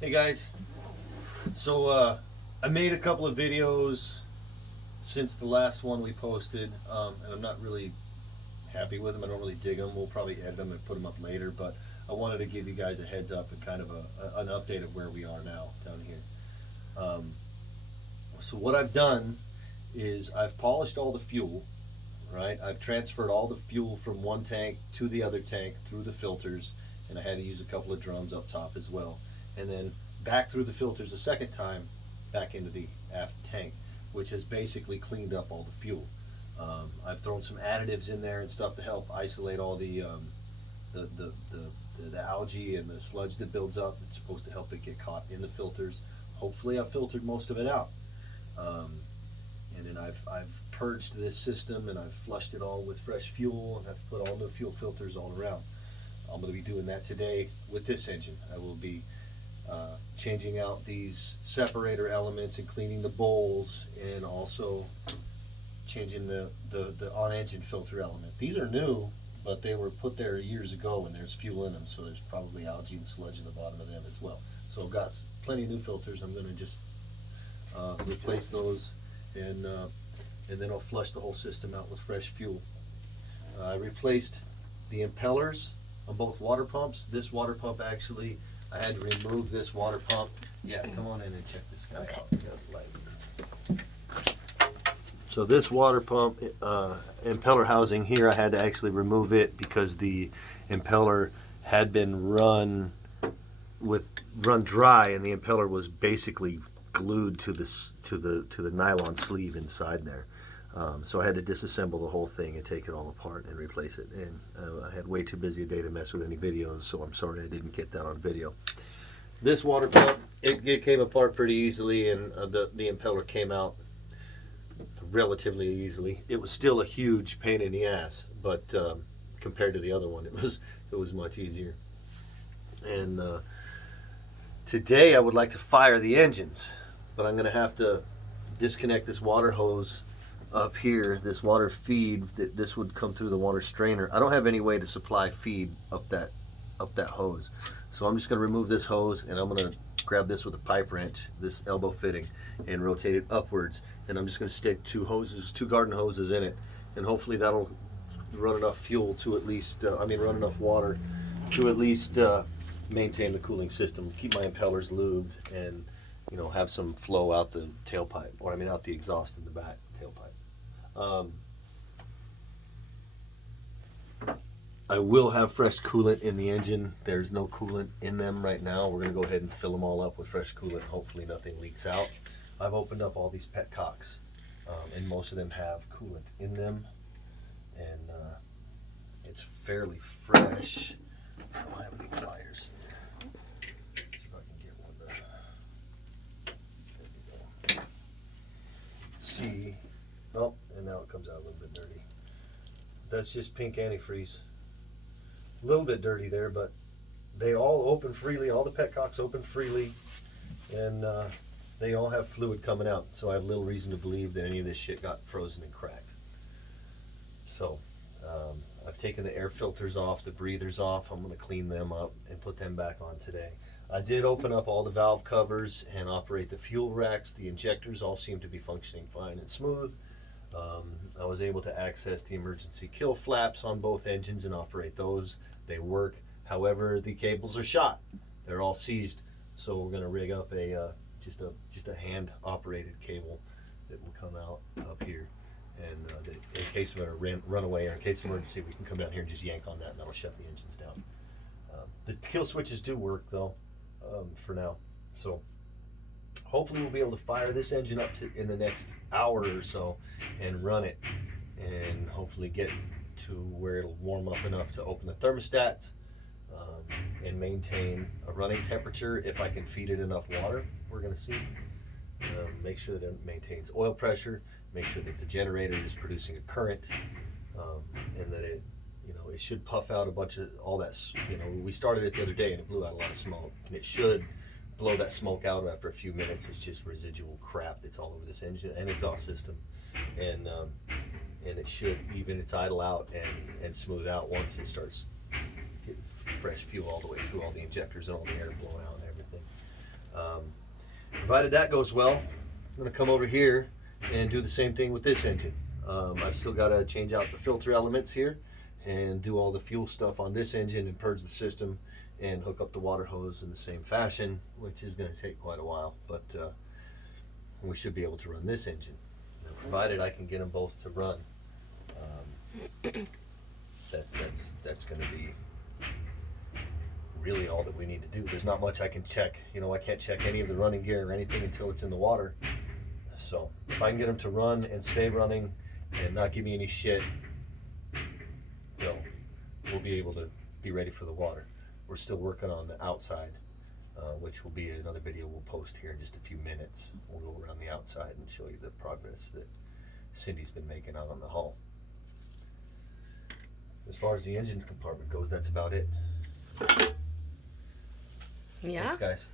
Hey guys, so I made a couple of videos since the last one we posted, and I'm not really happy with them. I don't really dig them. We'll probably edit them and put them up later, but I wanted to give you guys a heads up and kind of an update of where we are now down here. Um, so what I've done is I've polished all the fuel, right? I've transferred all the fuel from one tank to the other tank through the filters, and I had to use a couple of drums up top as well. And then back through the filters a second time, back into the aft tank, which has basically cleaned up all the fuel. I've thrown some additives in there and stuff to help isolate all the, the, the algae and the sludge that builds up. It's supposed to help it get caught in the filters. Hopefully I've filtered most of it out. And then I've purged this system and I've flushed it all with fresh fuel, and I've put all new fuel filters all around. I'm going to be doing that today with this engine. I will be changing out these separator elements and cleaning the bowls, and also changing the on-engine filter element. These are new, but they were put there years ago and there's fuel in them, so there's probably algae and sludge in the bottom of them as well. So I've got plenty of new filters. I'm going to just replace those, and then I'll flush the whole system out with fresh fuel. I replaced the impellers on both water pumps. This water pump, actually, I had to remove this water pump. Yeah, come on in and check this guy out. So this water pump impeller housing here, I had to actually remove it because the impeller had been run dry, and the impeller was basically glued to the nylon sleeve inside there. So I had to disassemble the whole thing and take it all apart and replace it. And I had way too busy a day to mess with any videos, so I'm sorry I didn't get that on video. This water pump, it came apart pretty easily, and the impeller came out relatively easily. It was still a huge pain in the ass, but compared to the other one, it was much easier. And today I would like to fire the engines, but I'm going to have to disconnect this water hose up here, this water feed. This would come through the water strainer. I don't have any way to supply feed up that hose, so I'm just going to remove this hose, and I'm going to grab this with a pipe wrench, this elbow fitting, and rotate it upwards, and I'm just going to stick two garden hoses in it, and hopefully that'll run enough fuel to at least run enough water to at least maintain the cooling system, keep my impellers lubed, and have some flow out the tailpipe, or out the exhaust in the back tailpipe. I will have fresh coolant in the engine. There's no coolant in them right now. We're going to go ahead and fill them all up with fresh coolant. Hopefully nothing leaks out. I've opened up all these petcocks, and most of them have coolant in them, and it's fairly fresh. I don't have any pliers. See if I can get one. There we go. See, oh, and now it comes out a little bit dirty. That's just pink antifreeze. A little bit dirty there, but they all open freely. All the petcocks open freely, and they all have fluid coming out. So I have little reason to believe that any of this shit got frozen and cracked. So I've taken the air filters off, the breathers off. I'm going to clean them up and put them back on today. I did open up all the valve covers and operate the fuel racks. The injectors all seem to be functioning fine and smooth. I was able to access the emergency kill flaps on both engines and operate those. They work. However, the cables are shot. They're all seized. So we're going to rig up just a hand operated cable that will come out up here. And in case of a runaway or in case of emergency, we can come down here and just yank on that, and that'll shut the engines down. The kill switches do work though, for now. So hopefully we'll be able to fire this engine up in the next hour or so and run it, and hopefully get to where it'll warm up enough to open the thermostats, and maintain a running temperature. If I can feed it enough water, we're going to see. Make sure that it maintains oil pressure, make sure that the generator is producing a current, and that it should puff out a bunch of all that. We started it the other day and it blew out a lot of smoke, and it should blow that smoke out after a few minutes. It's just residual crap that's all over this engine and exhaust system, and it should even its idle out and smooth out once it starts getting fresh fuel all the way through all the injectors and all the air blowing out and everything. Provided that goes well, I'm gonna come over here and do the same thing with this engine. I've still gotta change out the filter elements here and do all the fuel stuff on this engine and purge the system and hook up the water hose in the same fashion, which is gonna take quite a while, but we should be able to run this engine. Now, provided I can get them both to run, that's gonna be really all that we need to do. There's not much I can check. You know, I can't check any of the running gear or anything until it's in the water. So if I can get them to run and stay running and not give me any shit, we'll be able to be ready for the water. We're still working on the outside, which will be another video we'll post here in just a few minutes. We'll go around the outside and show you the progress that Cindy's been making out on the hull. As far as the engine compartment goes, that's about it. Yeah. Thanks, guys.